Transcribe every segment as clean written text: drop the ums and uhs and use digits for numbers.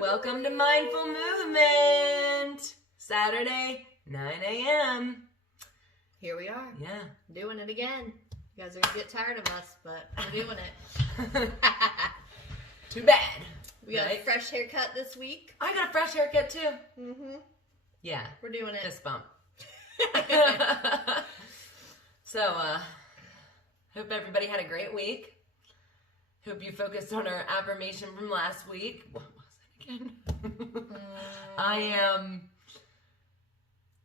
Welcome to Mindful Movement. Saturday, 9 a.m. Here we are. Yeah. Doing it again. You guys are going to get tired of us, but we're doing it. Too bad. We got a fresh haircut this week. I got a fresh haircut too. Mm-hmm. Yeah. We're doing it. Fist bump. So, hope everybody had a great week. Hope you focused on our affirmation from last week. What was it again? I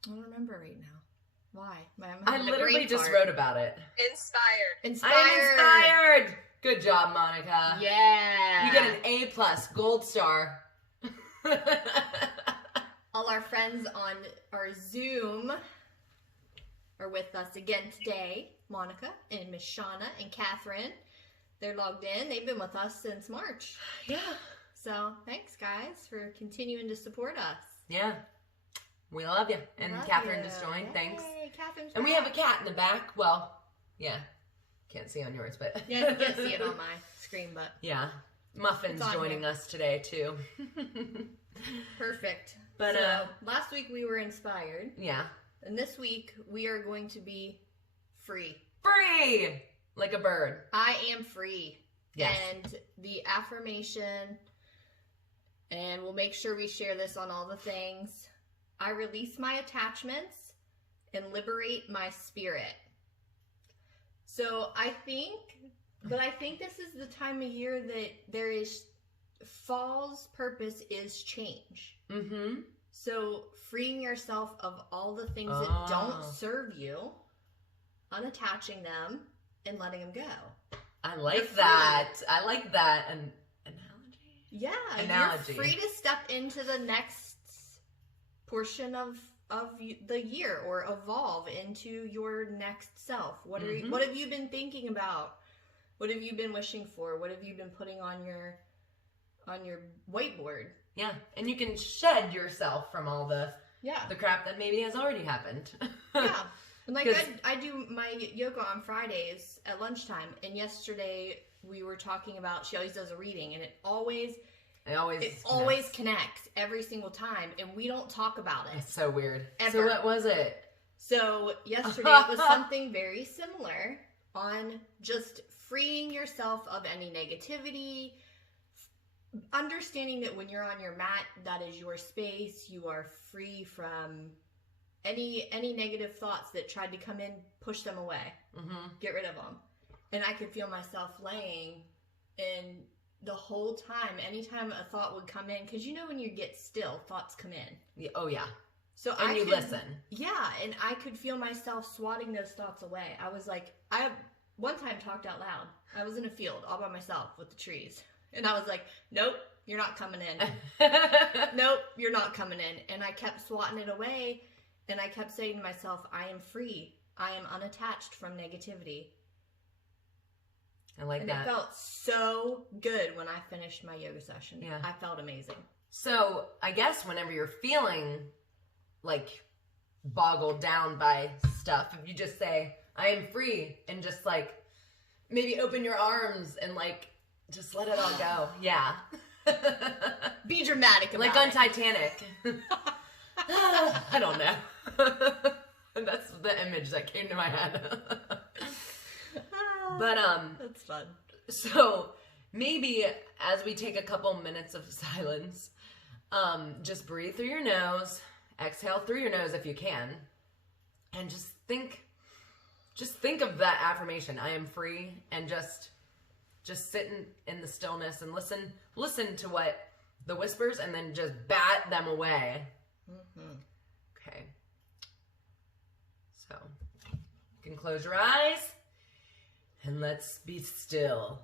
don't remember right now. Why? I literally just wrote about it. Inspired. I'm inspired. Good job, Monica. Yeah. You get an A+, gold star. All our friends on our Zoom are with us again today. Monica and Miss Shauna and Catherine. They're logged in. They've been with us since March. Yeah. So thanks, guys, for continuing to support us. Yeah. We love you. And Love Catherine you. just joined. Yay, Thanks. Catherine's And we back. have a cat in the back. Well, yeah. Can't see on yours, but... Yeah, you can't see it on my screen, but... Yeah. Muffin's joining us today, too. Perfect. But, so, last week we were inspired. Yeah. And this week we are going to be free. Free! Like a bird. I am free. Yes. And the affirmation, and we'll make sure we share this on all the things. I release my attachments and liberate my spirit. So I think this is the time of year that fall's purpose is change. Mm-hmm. So freeing yourself of all the things that don't serve you, unattaching them, and letting them go. I like that. I like that. An analogy? Yeah, Analogy. you're free to step into the next portion of the year or evolve into your next self. What have you been thinking about? What have you been wishing for? What have you been putting on your whiteboard? Yeah, and you can shed yourself from all the crap that maybe has already happened. Yeah. And like I do my yoga on Fridays at lunchtime, and yesterday we were talking about, she always does a reading, and it always connects every single time, and we don't talk about it. It's so weird. Ever. So what was it? So yesterday it was something very similar on just freeing yourself of any negativity, understanding that when you're on your mat, that is your space. You are free from any negative thoughts that tried to come in, push them away. Mm-hmm. Get rid of them. And I could feel myself laying, and the whole time, anytime a thought would come in, because you know when you get still, thoughts come in. Yeah, oh yeah. So and you listen. Yeah, and I could feel myself swatting those thoughts away. I was like, I one time talked out loud. I was in a field all by myself with the trees. And I was like, nope, you're not coming in. Nope, you're not coming in. And I kept swatting it away. And I kept saying to myself, I am free. I am unattached from negativity. I like that. And it felt so good when I finished my yoga session. Yeah. I felt amazing. So I guess whenever you're feeling like boggled down by stuff, if you just say, I am free, and just like maybe open your arms and like just let it all go. Yeah. Be dramatic about it. Like on Titanic. I don't know. That's the image that came to my head. But that's fun. So maybe as we take a couple minutes of silence, just breathe through your nose, exhale through your nose if you can, and just think of that affirmation. I am free, and just sit in the stillness and listen to what the whispers, and then just bat them away. Mm-hmm. Okay. So you can close your eyes and let's be still.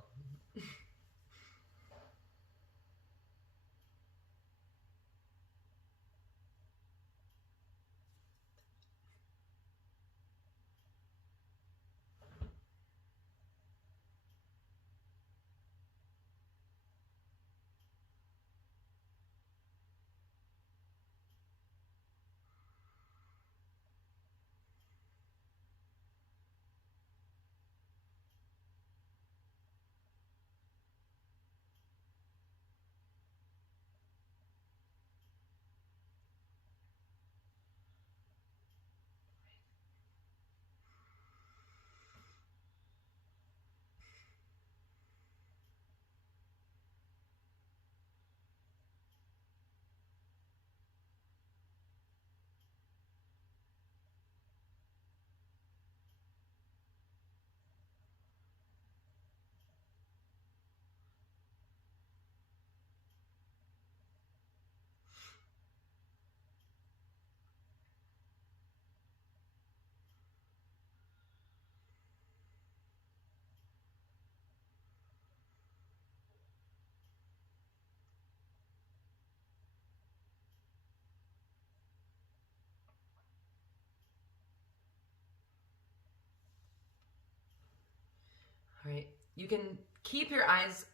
You can keep your eyes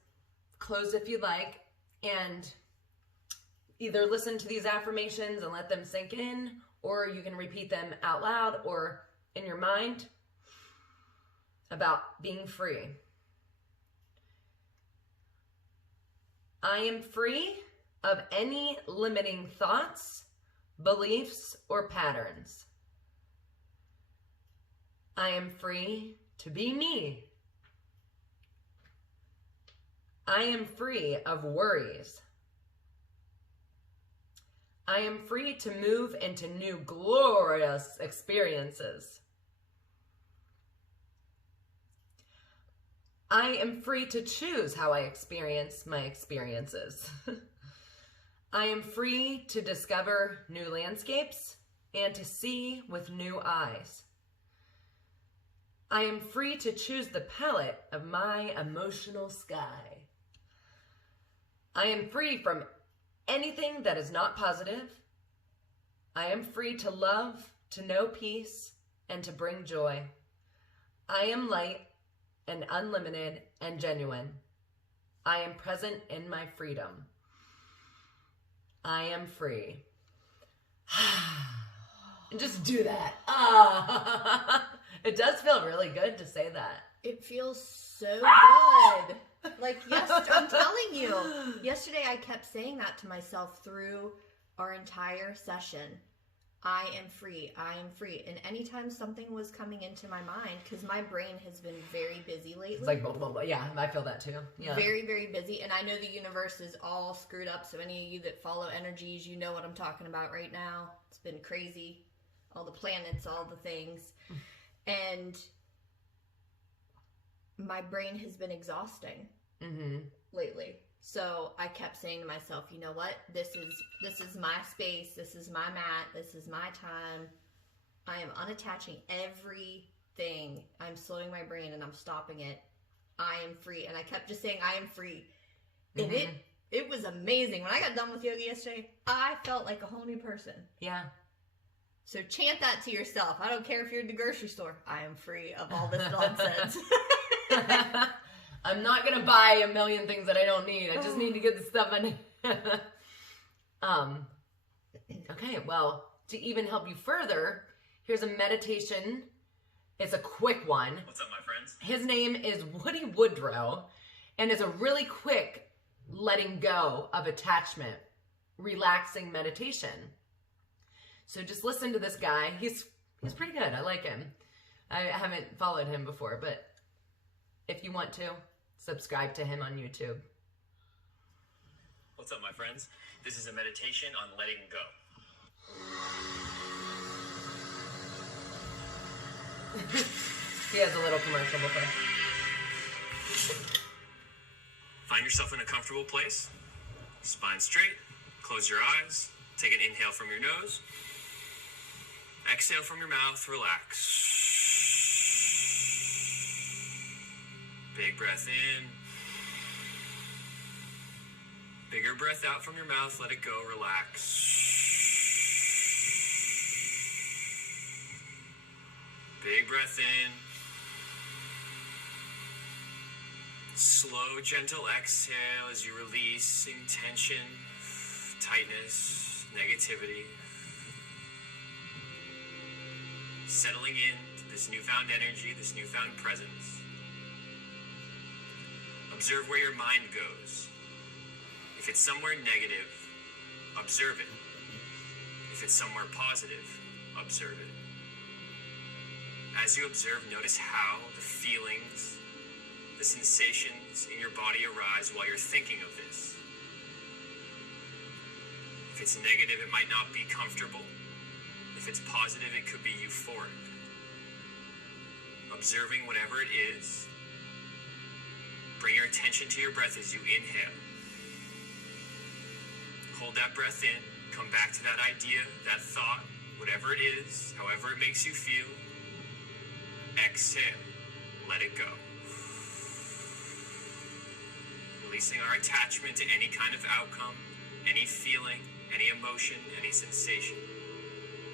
closed if you'd like, and either listen to these affirmations and let them sink in, or you can repeat them out loud or in your mind about being free. I am free of any limiting thoughts, beliefs, or patterns. I am free to be me. I am free of worries. I am free to move into new glorious experiences. I am free to choose how I experience my experiences. I am free to discover new landscapes and to see with new eyes. I am free to choose the palette of my emotional sky. I am free from anything that is not positive. I am free to love, to know peace, and to bring joy. I am light and unlimited and genuine. I am present in my freedom. I am free. And just do that. It does feel really good to say that. It feels so good. Like, yes, I'm telling you. Yesterday I kept saying that to myself through our entire session. I am free. I am free. And anytime something was coming into my mind, because my brain has been very busy lately. It's like, blah, blah, blah. Yeah, I feel that too. Yeah. Very, very busy. And I know the universe is all screwed up. So any of you that follow energies, you know what I'm talking about right now. It's been crazy. All the planets, all the things. And my brain has been exhausting lately. So I kept saying to myself, you know what? This is my space. This is my mat. This is my time. I am unattaching everything. I'm slowing my brain and I'm stopping it. I am free. And I kept just saying, I am free. And it was amazing. When I got done with yoga yesterday, I felt like a whole new person. Yeah. So chant that to yourself. I don't care if you're at the grocery store. I am free of all this nonsense. I'm not going to buy a million things that I don't need. I just need to get the stuff I need. Okay, well, to even help you further, here's a meditation. It's a quick one. What's up, my friends? His name is Woody Woodrow, and it's a really quick letting go of attachment, relaxing meditation. So just listen to this guy. He's pretty good. I like him. I haven't followed him before, but if you want to, subscribe to him on YouTube. What's up, my friends? This is a meditation on letting go. He has a little commercial before. Find yourself in a comfortable place. Spine straight. Close your eyes. Take an inhale from your nose. Exhale from your mouth. Relax. Big breath in. Bigger breath out from your mouth. Let it go. Relax. Big breath in. Slow, gentle exhale as you release tension, tightness, negativity. Settling in to this newfound energy, this newfound presence. Observe where your mind goes. If it's somewhere negative, observe it. If it's somewhere positive, observe it. As you observe, notice how the feelings, the sensations in your body arise while you're thinking of this. If it's negative, it might not be comfortable. If it's positive, it could be euphoric. Observing whatever it is. Bring your attention to your breath as you inhale. Hold that breath in. Come back to that idea, that thought, whatever it is, however it makes you feel. Exhale. Let it go. Releasing our attachment to any kind of outcome, any feeling, any emotion, any sensation.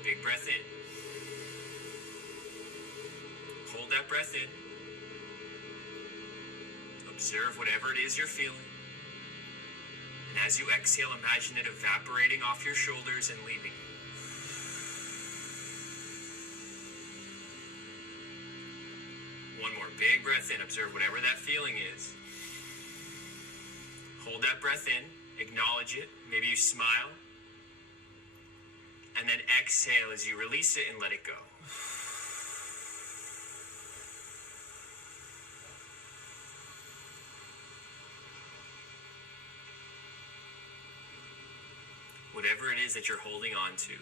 Big breath in. Hold that breath in. observe whatever it is you're feeling. And as you exhale, imagine it evaporating off your shoulders and leaving you. One more big breath in. Observe whatever that feeling is. Hold that breath in. Acknowledge it. Maybe you smile. And then exhale as you release it and let it go. Whatever it is that you're holding on to,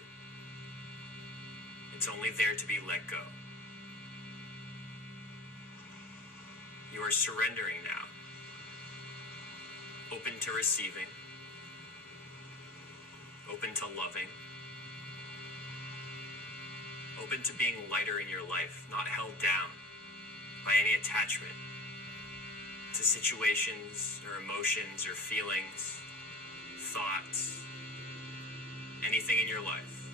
it's only there to be let go. You are surrendering now, open to receiving, open to loving, open to being lighter in your life, not held down by any attachment to situations or emotions or feelings, thoughts, anything in your life.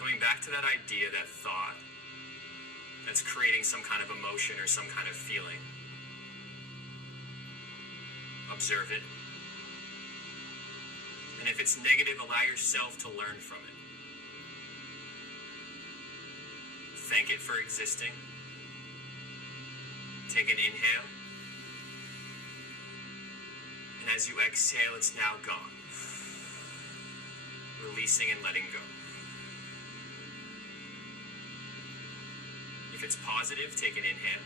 Coming back to that idea, that thought, that's creating some kind of emotion or some kind of feeling. Observe it. And if it's negative, allow yourself to learn from it. Thank it for existing. Take an inhale. And as you exhale, it's now gone. Releasing and letting go. If it's positive, take an inhale.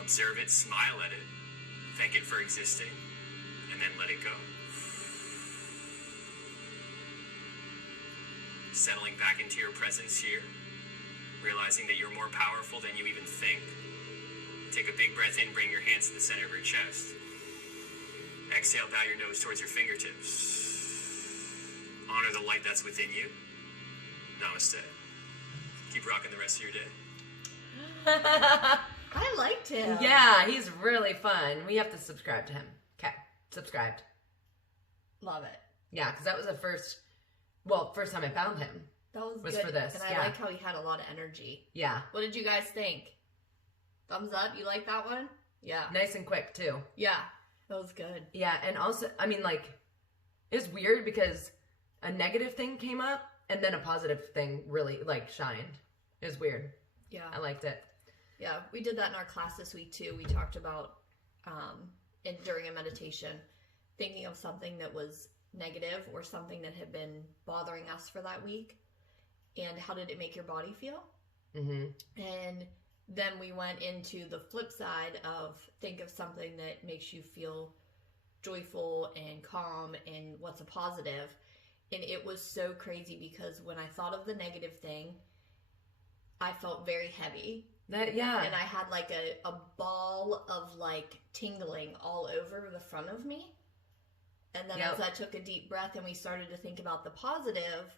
Observe it, smile at it. Thank it for existing. And then let it go. Settling back into your presence here. Realizing that you're more powerful than you even think. Take a big breath in, bring your hands to the center of your chest. Exhale, bow your nose towards your fingertips. Honor the light that's within you. Namaste. Keep rocking the rest of your day. I liked him. Yeah, he's really fun. We have to subscribe to him. Okay, subscribed. Love it. Yeah, because that was the first time I found him. That was Was good. for this, And yeah. I like how he had a lot of energy. Yeah, What did you guys think? Thumbs up? You like that one? Yeah. nice and quick too. Yeah. That was good. Yeah, and also, I mean, like, it's weird because a negative thing came up and then a positive thing really, like, shined. It was weird. Yeah. I liked it. Yeah. We did that in our class this week too. We talked about, during a meditation, thinking of something that was negative or something that had been bothering us for that week. And how did it make your body feel? Mm-hmm. And then we went into the flip side of think of something that makes you feel joyful and calm and what's a positive. And it was so crazy because when I thought of the negative thing, I felt very heavy. Yeah. And I had like a ball of like tingling all over the front of me. And then Yep. as I took a deep breath and we started to think about the positive,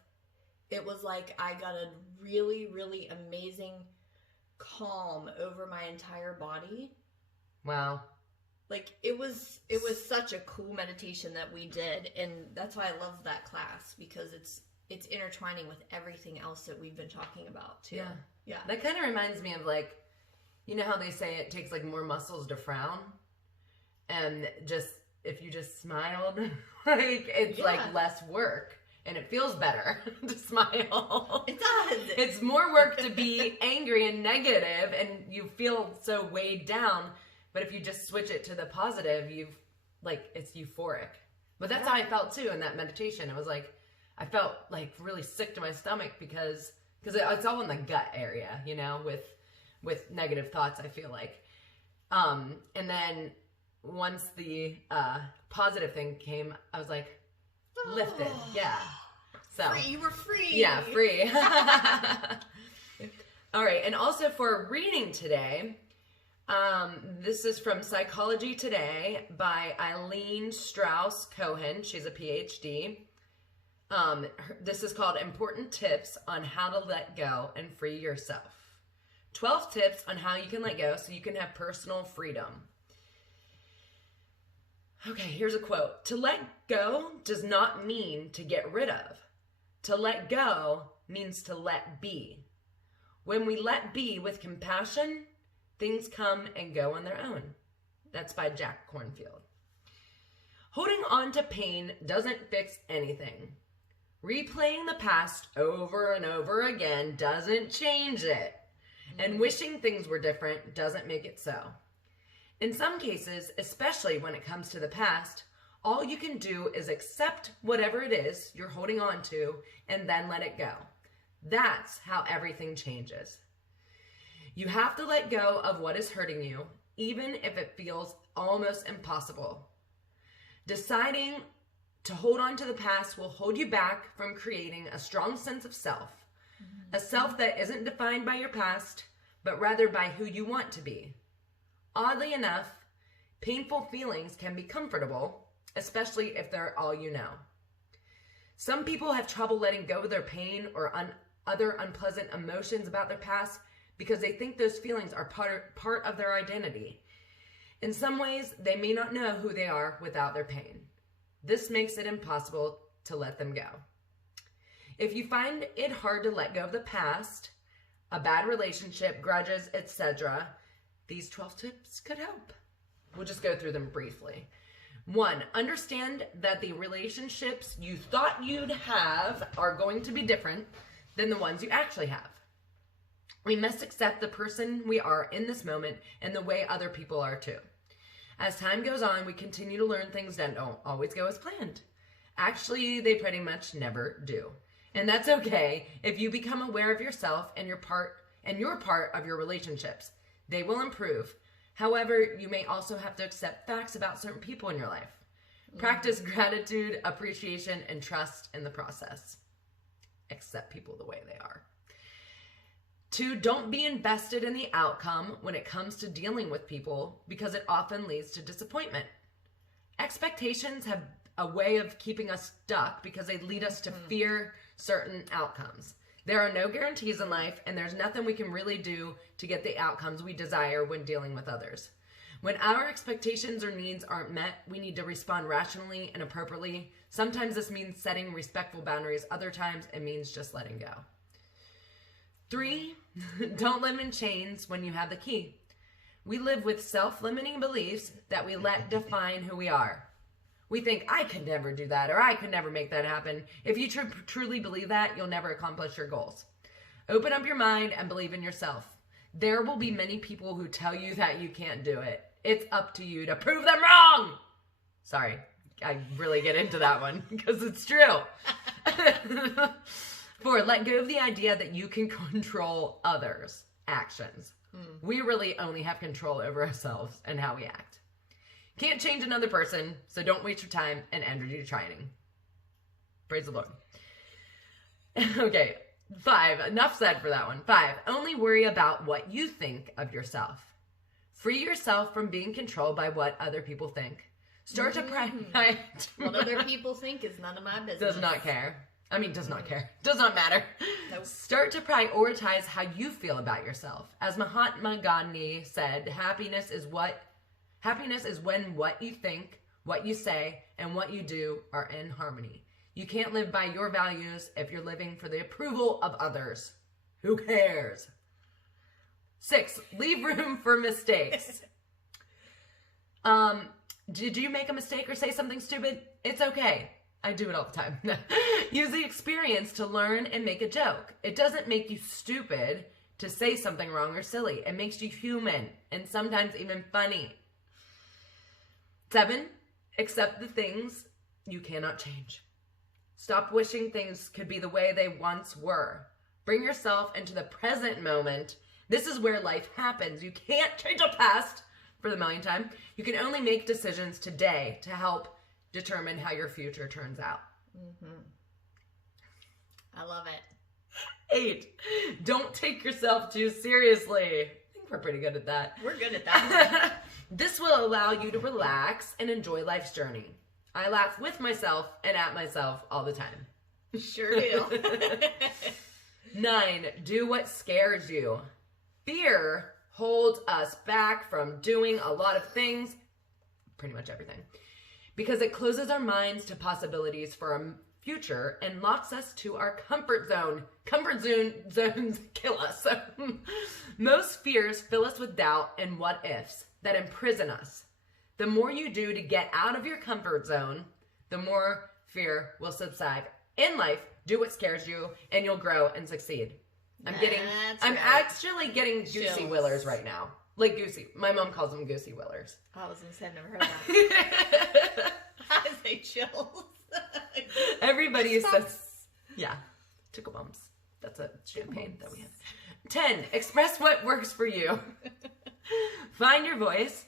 it was like I got a really, really amazing calm over my entire body. Wow. Like it was such a cool meditation that we did, and that's why I love that class because it's intertwining with everything else that we've been talking about too. Yeah. Yeah. That kind of reminds me of, like, you know how they say it takes, like, more muscles to frown? And just, if you just smiled, like, it's, Yeah. like, less work. And it feels better to smile. It does. It's more work to be angry and negative, and you feel so weighed down. But if you just switch it to the positive, it's euphoric. But that's how I felt too in that meditation. It was like, I felt like really sick to my stomach because it's all in the gut area, you know, with negative thoughts, I feel like. And then once the positive thing came, I was like, lifted. Yeah. So Free. You were free. yeah, free. All right. And also for reading today, this is from Psychology Today by Eileen Strauss Cohen. She's a PhD. This is called Important Tips on How to Let Go and Free Yourself. 12 tips on how you can let go so you can have personal freedom. Okay, here's a quote. To let go does not mean to get rid of. To let go means to let be. When we let be with compassion, things come and go on their own. That's by Jack Kornfield. Holding on to pain doesn't fix anything. Replaying the past over and over again doesn't change it. And wishing things were different doesn't make it so. In some cases, especially when it comes to the past, all you can do is accept whatever it is you're holding on to and then let it go. That's how everything changes. You have to let go of what is hurting you, even if it feels almost impossible. Deciding to hold on to the past will hold you back from creating a strong sense of self. A self that isn't defined by your past, but rather by who you want to be. Oddly enough, painful feelings can be comfortable, especially if they're all you know. Some people have trouble letting go of their pain or other unpleasant emotions about their past because they think those feelings are part of their identity. In some ways, they may not know who they are without their pain. This makes it impossible to let them go. If you find it hard to let go of the past, a bad relationship, grudges, etc., these 12 tips could help. We'll just go through them briefly. 1, understand that the relationships you thought you'd have are going to be different than the ones you actually have. We must accept the person we are in this moment and the way other people are too. As time goes on, we continue to learn things that don't always go as planned. Actually, they pretty much never do. And that's okay if you become aware of yourself and your part of your relationships. They will improve. However, you may also have to accept facts about certain people in your life. Practice gratitude, appreciation, and trust in the process. Accept people the way they are. 2, don't be invested in the outcome when it comes to dealing with people because it often leads to disappointment. Expectations have a way of keeping us stuck because they lead us to fear certain outcomes. There are no guarantees in life, and there's nothing we can really do to get the outcomes we desire when dealing with others. When our expectations or needs aren't met, we need to respond rationally and appropriately. Sometimes this means setting respectful boundaries. Other times it means just letting go. 3, don't live in chains when you have the key. We live with self-limiting beliefs that we let define who we are. We think, I could never do that, or I could never make that happen. If you truly believe that, you'll never accomplish your goals. Open up your mind and believe in yourself. There will be many people who tell you that you can't do it. It's up to you to prove them wrong. Sorry, I really get into that one because it's true. 4, let go of the idea that you can control others' actions. We really only have control over ourselves and how we act. Can't change another person, so don't waste your time and energy trying. Praise the Lord. Okay, 5, enough said for that one. 5, only worry about what you think of yourself. Free yourself from being controlled by what other people think. Start to prioritize. What other people think is none of my business. Does not care. Does not care. Does not matter. Nope. Start to prioritize how you feel about yourself. As Mahatma Gandhi said, happiness is when what you think, what you say, and what you do are in harmony. You can't live by your values if you're living for the approval of others. Who cares? 6, leave room for mistakes. Did you make a mistake or say something stupid? It's okay. I do it all the time. Use the experience to learn and make a joke. It doesn't make you stupid to say something wrong or silly. It makes you human and sometimes even funny. 7, accept the things you cannot change. Stop wishing things could be the way they once were. Bring yourself into the present moment. This is where life happens. You can't change the past for the millionth time. You can only make decisions today to help determine how your future turns out. I love it. 8, don't take yourself too seriously. I think we're pretty good at that. We're good at that. This will allow you to relax and enjoy life's journey. I laugh with myself and at myself all the time. Sure do. 9, do what scares you. Fear holds us back from doing a lot of things, pretty much everything, because it closes our minds to possibilities for a future and locks us to our comfort zone. Zones kill us. Most fears fill us with doubt and what ifs that imprison us. The more you do to get out of your comfort zone, the more fear will subside. In life, do what scares you and you'll grow and succeed. I'm actually getting goosey willers right now. Like goosey. My mom calls them goosey willers. I was going to say, I've never heard of that. I say chills. Everybody says, yeah, tickle bumps. That's a champagne that we have. 10, express what works for you. Find your voice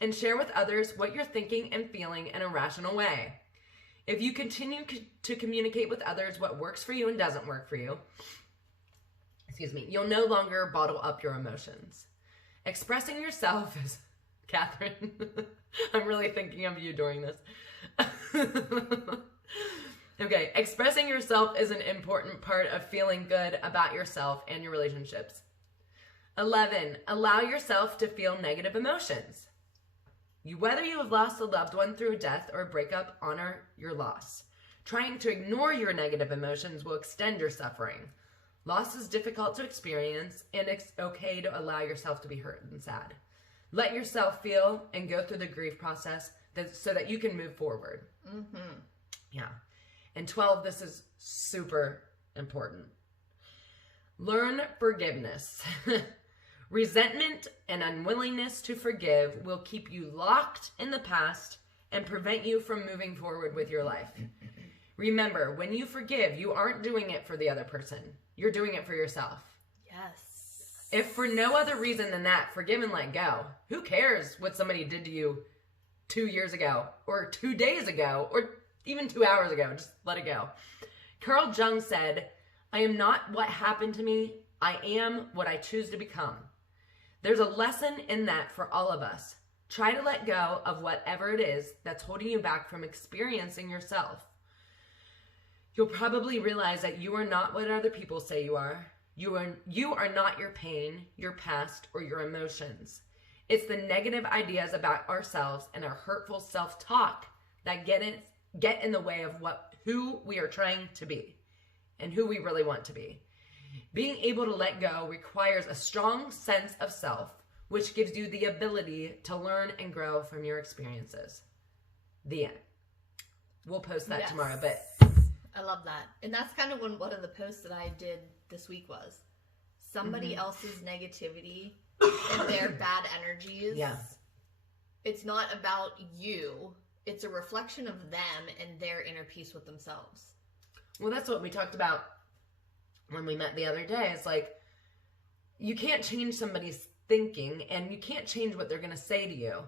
and share with others what you're thinking and feeling in a rational way. If you continue to communicate with others what works for you and doesn't work for you, you'll no longer bottle up your emotions. Expressing yourself is, Catherine, I'm really thinking of you during this. Okay, expressing yourself is an important part of feeling good about yourself and your relationships. 11, allow yourself to feel negative emotions. Whether you have lost a loved one through a death or a breakup, honor your loss. Trying to ignore your negative emotions will extend your suffering. Loss is difficult to experience, and it's okay to allow yourself to be hurt and sad. Let yourself feel and go through the grief process so that you can move forward. Mm-hmm. Yeah. And 12, this is super important. Learn forgiveness. Resentment and unwillingness to forgive will keep you locked in the past and prevent you from moving forward with your life. Remember, when you forgive, you aren't doing it for the other person. You're doing it for yourself. Yes. If for no other reason than that, forgive and let go. Who cares what somebody did to you 2 years ago or 2 days ago or even 2 hours ago? Just let it go. Carl Jung said, I am not what happened to me. I am what I choose to become. There's a lesson in that for all of us. Try to let go of whatever it is that's holding you back from experiencing yourself. You'll probably realize that you are not what other people say you are. You are not your pain, your past, or your emotions. It's the negative ideas about ourselves and our hurtful self-talk that get in the way of who we are trying to be and who we really want to be. Being able to let go requires a strong sense of self, which gives you the ability to learn and grow from your experiences. The end. We'll post that tomorrow, but I love that. And that's kind of one of the posts that I did this week was. Somebody else's negativity and their bad energies. Yeah. It's not about you. It's a reflection of them and their inner peace with themselves. Well, that's what we talked about when we met the other day. It's like, you can't change somebody's thinking and you can't change what they're going to say to you.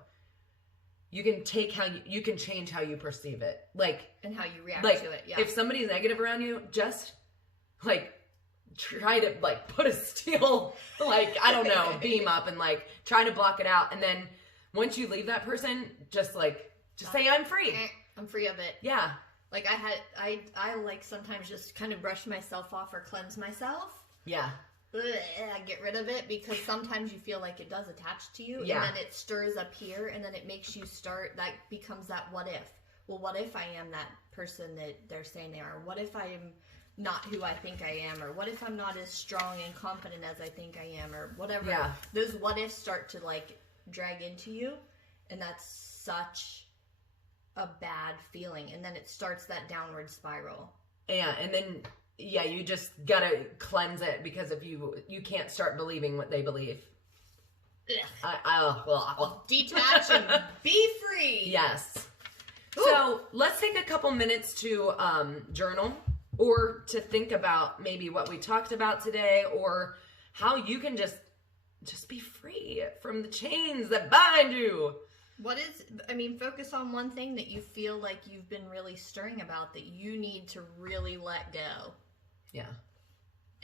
You can you can change how you perceive it. And how you react to it. Yeah. If somebody's negative around you, just try to put a steel, I don't know, beam up and try to block it out. And then once you leave that person, just say, I'm free. I'm free of it. Yeah. I sometimes just kind of brush myself off or cleanse myself. Yeah. I get rid of it because sometimes you feel like it does attach to you. Yeah. And then it stirs up here and then it makes you that becomes that what if. Well, what if I am that person that they're saying they are? What if I am not who I think I am? Or what if I'm not as strong and confident as I think I am? Or whatever. Yeah. Those what ifs start to drag into you. And that's such a bad feeling. And then it starts that downward spiral. Yeah. And then, you just gotta cleanse it because if you can't start believing what they believe. Detach and be free. Yes. Ooh. So let's take a couple minutes to journal or to think about maybe what we talked about today or how you can just be free from the chains that bind you. Focus on one thing that you feel like you've been really stirring about that you need to really let go. Yeah.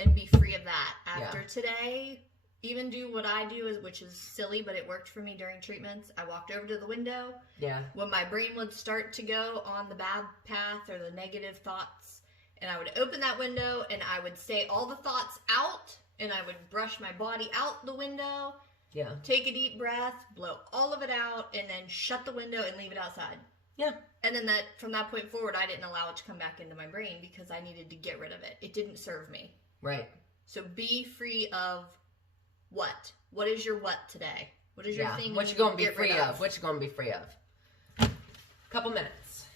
And be free of that. After today, even do what I do, which is silly, but it worked for me during treatments. I walked over to the window. Yeah. When my brain would start to go on the bad path or the negative thoughts, and I would open that window and I would say all the thoughts out and I would brush my body out the window. Yeah. Take a deep breath, blow all of it out, and then shut the window and leave it outside. Yeah. And then from that point forward, I didn't allow it to come back into my brain because I needed to get rid of it. It didn't serve me. Right. So be free of what? What is your what today? What is your thing? What you gonna be free of? What you gonna be free of? Couple minutes.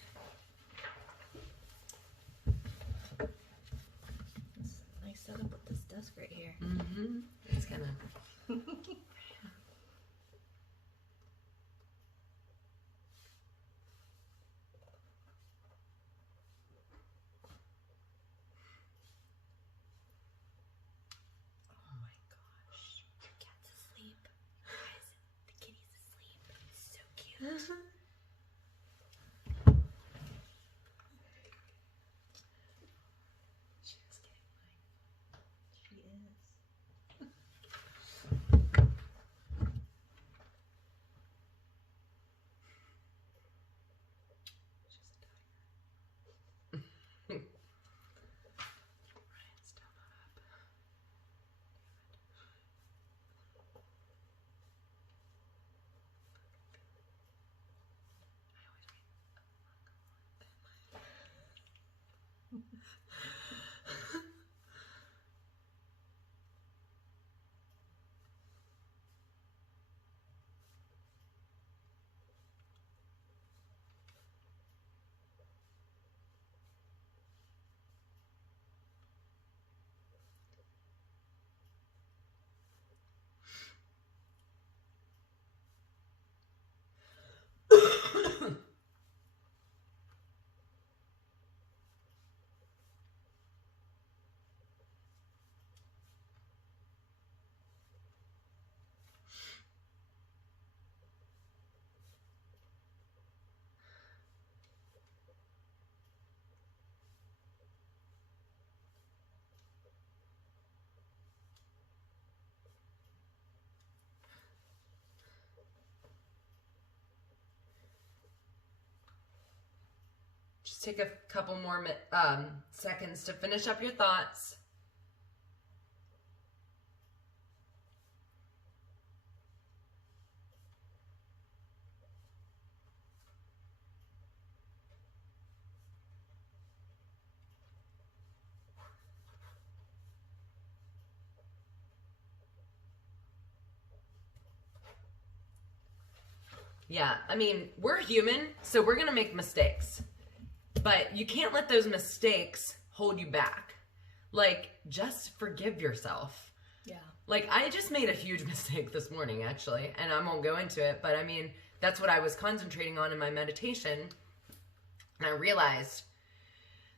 Nice setup with this desk right here. Mm-hmm. It's kind of. Just take a couple more seconds to finish up your thoughts. Yeah, I mean, we're human, so we're going to make mistakes. But you can't let those mistakes hold you back. Like, just forgive yourself. Yeah. Like, I just made a huge mistake this morning, actually, and I won't go into it, but I mean, that's what I was concentrating on in my meditation, and I realized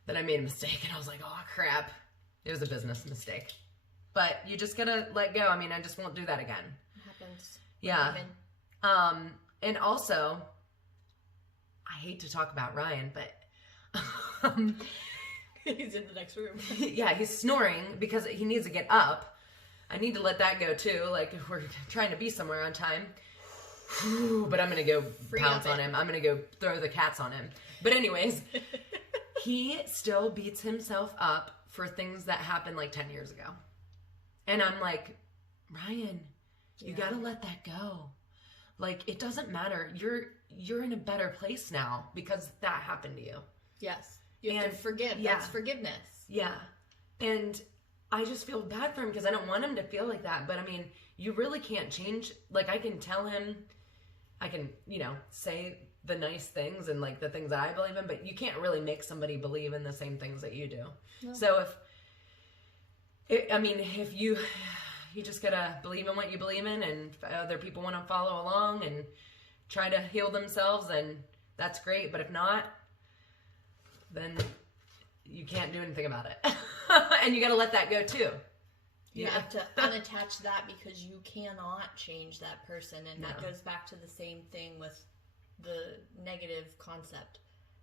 that I made a mistake, and I was like, oh, crap. It was a business mistake. But you just gotta let go. I mean, I just won't do that again. It happens. Yeah. And also, I hate to talk about Ryan, but he's in the next room. Yeah, he's snoring because he needs to get up. I need to let that go too. Like, if we're trying to be somewhere on time. But I'm going to go pounce on him. I'm going to go throw the cats on him. But anyways, he still beats himself up for things that happened like 10 years ago. And I'm like, Ryan, you got to let that go. Like, it doesn't matter. You're in a better place now because that happened to you. Yes. You have to forgive. Yeah. That's forgiveness. Yeah. And I just feel bad for him because I don't want him to feel like that. But I mean, you really can't change. Like, I can tell him, I can, say the nice things and like the things that I believe in, but you can't really make somebody believe in the same things that you do. No. So if you just gotta believe in what you believe in, and if other people want to follow along and try to heal themselves, then that's great. But if not, then you can't do anything about it. And you gotta let that go too. You have to unattach that because you cannot change that person. And that goes back to the same thing with the negative concept.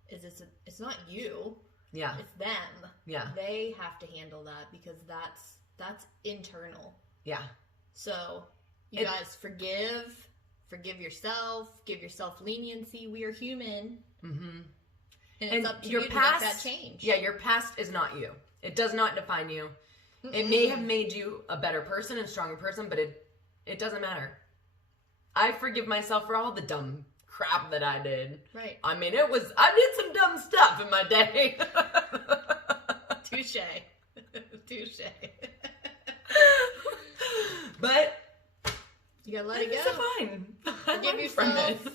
It's not you. Yeah. It's them. Yeah. They have to handle that because that's internal. Yeah. So you guys forgive yourself, give yourself leniency. We are human. Mm-hmm. And it's up to you to make that change. Yeah, your past is not you. It does not define you. Mm-mm. It may have made you a better person and stronger person, but it doesn't matter. I forgive myself for all the dumb, crap that I did. Right. I mean, I did some dumb stuff in my day. Touche. Touche. But you gotta let it go. It's fine. Forgive yourself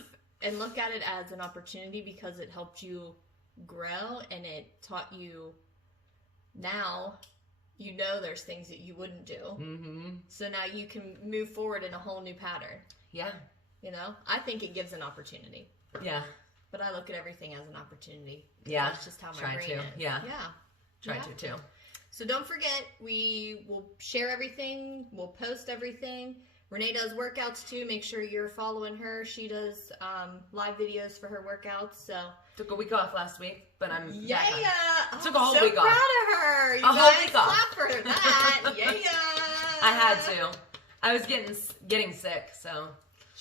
and look at it as an opportunity because it helped you grow and it taught you. Now you know there's things that you wouldn't do. Mm-hmm. So now you can move forward in a whole new pattern. Yeah. You know, I think it gives an opportunity. Yeah. But I look at everything as an opportunity. Yeah. That's just how my brain is. Yeah. Yeah. Try to too. So don't forget, we will share everything. We'll post everything. Renee does workouts too. Make sure you're following her. She does live videos for her workouts. So took a week off last week, but I'm yeah. Took a whole week off. So proud of her. You whole guys week off. clap for that. Yeah. I had to. I was getting sick, so.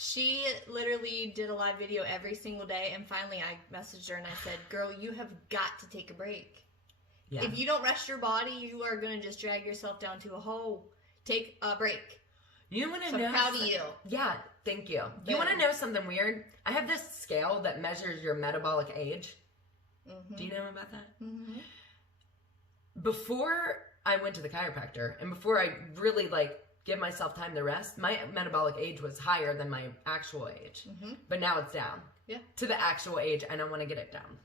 She literally did a live video every single day, and finally I messaged her and I said, "Girl, you have got to take a break. Yeah. If you don't rest your body, you are going to just drag yourself down to a hole. Take a break." You want to know? I'm proud of you. Yeah, thank you. You want to know something weird? I have this scale that measures your metabolic age. Mm-hmm. Do you know about that? Mm-hmm. Before I went to the chiropractor, and before I really give myself time to rest, my metabolic age was higher than my actual age. Mm-hmm. But now it's down. Yeah. To the actual age, and I want to get it down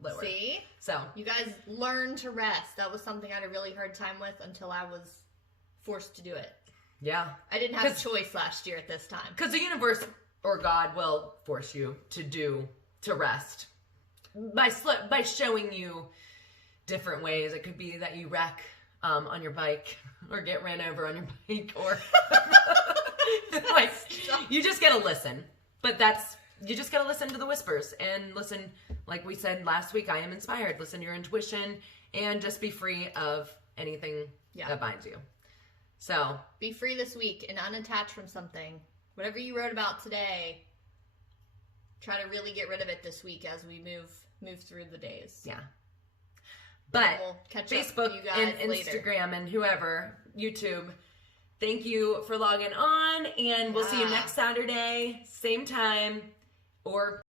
lower. See? So you guys learn to rest. That was something I had a really hard time with until I was forced to do it. Yeah. I didn't have a choice last year at this time. Because the universe or God will force you to rest by showing you different ways. It could be that you wreck on your bike or get ran over on your bike, or you just gotta listen. But you just gotta listen to the whispers and listen. Like we said last week, I am inspired. Listen to your intuition and just be free of anything that binds you. So be free this week and unattach from something. Whatever you wrote about today, try to really get rid of it this week as we move through the days. Yeah. But we'll catch Facebook up with you guys and later. Instagram and whoever, YouTube, thank you for logging on, and we'll see you next Saturday, same time, or